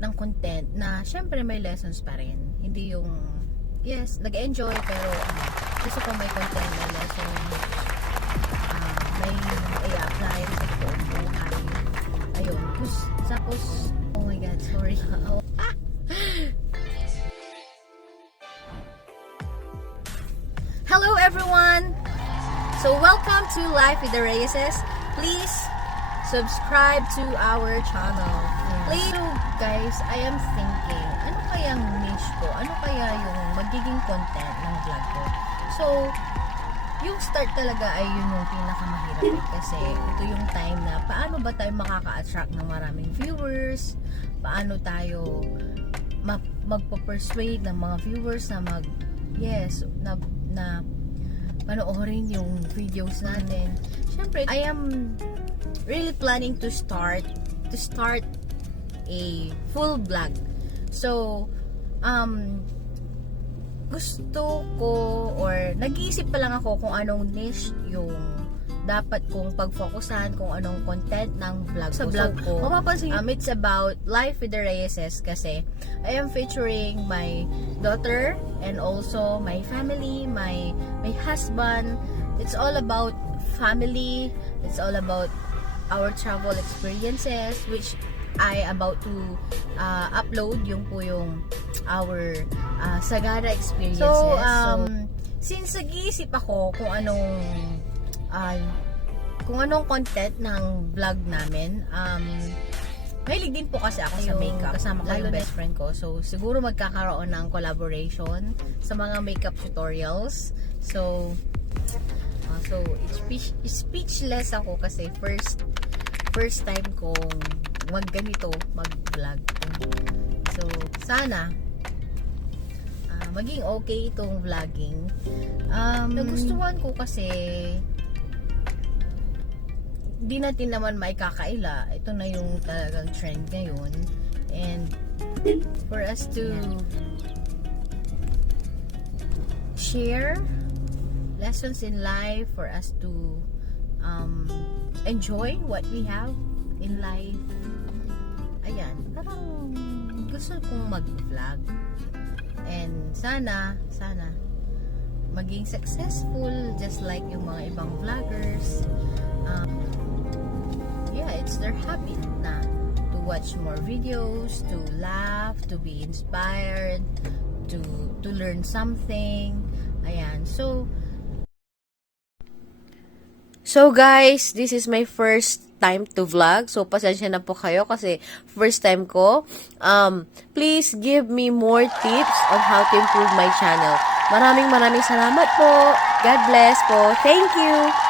ng content na syempre may lessons pa rin. Hindi yung, yes, nag-enjoy, pero gusto ko may content, may lesson, may i-apply sa buong buhay. Ayun. Tapos, oh my God, sorry. Hello everyone! So welcome to Life with the Reyes. Please subscribe to our channel. Please, guys, I am thinking, ano kayang niche ko? Ano kaya yung magiging content ng vlog ko? So, yung start talaga ay yun yung pinakamahirap kasi ito yung time na paano ba tayo makaka-attract ng maraming viewers? Paano tayo magpo-persuade ng mga viewers na na panoorin yung videos natin. Siyempre, I am really planning to start a full vlog. So, gusto ko or nag-iisip pa lang ako kung anong niche yung dapat kong pag-focusan, kung anong content ng vlog sa vlog ko. Mapapansin, it's about life with the Reyeses kasi I am featuring my daughter and also my family, my husband. It's all about family. It's all about our travel experiences which I about to upload yung our Sagada experiences. So, since nag-iisip ako kung anong content ng vlog namin, mahilig din po kasi ako sa makeup. Kasama ko yung best friend ko. So, siguro magkakaroon ng collaboration sa mga makeup tutorials. So speechless ako kasi first time kong mag-vlog. So, sana maging okay itong vlogging. Nagustuhan ko kasi di natin naman maikakaila. Ito na yung talagang trend ngayon. And for us to share lessons in life, for us to enjoy what we have in life. Ayan, parang gusto kong mag-vlog. And sana maging successful just like yung mga ibang vloggers. It's their habit na to watch more videos, to laugh, to be inspired, to learn something. Ayan. So guys, this is my first time to vlog. So pasensya na po kayo kasi first time ko. Please give me more tips on how to improve my channel. Maraming salamat po. God bless po. Thank you.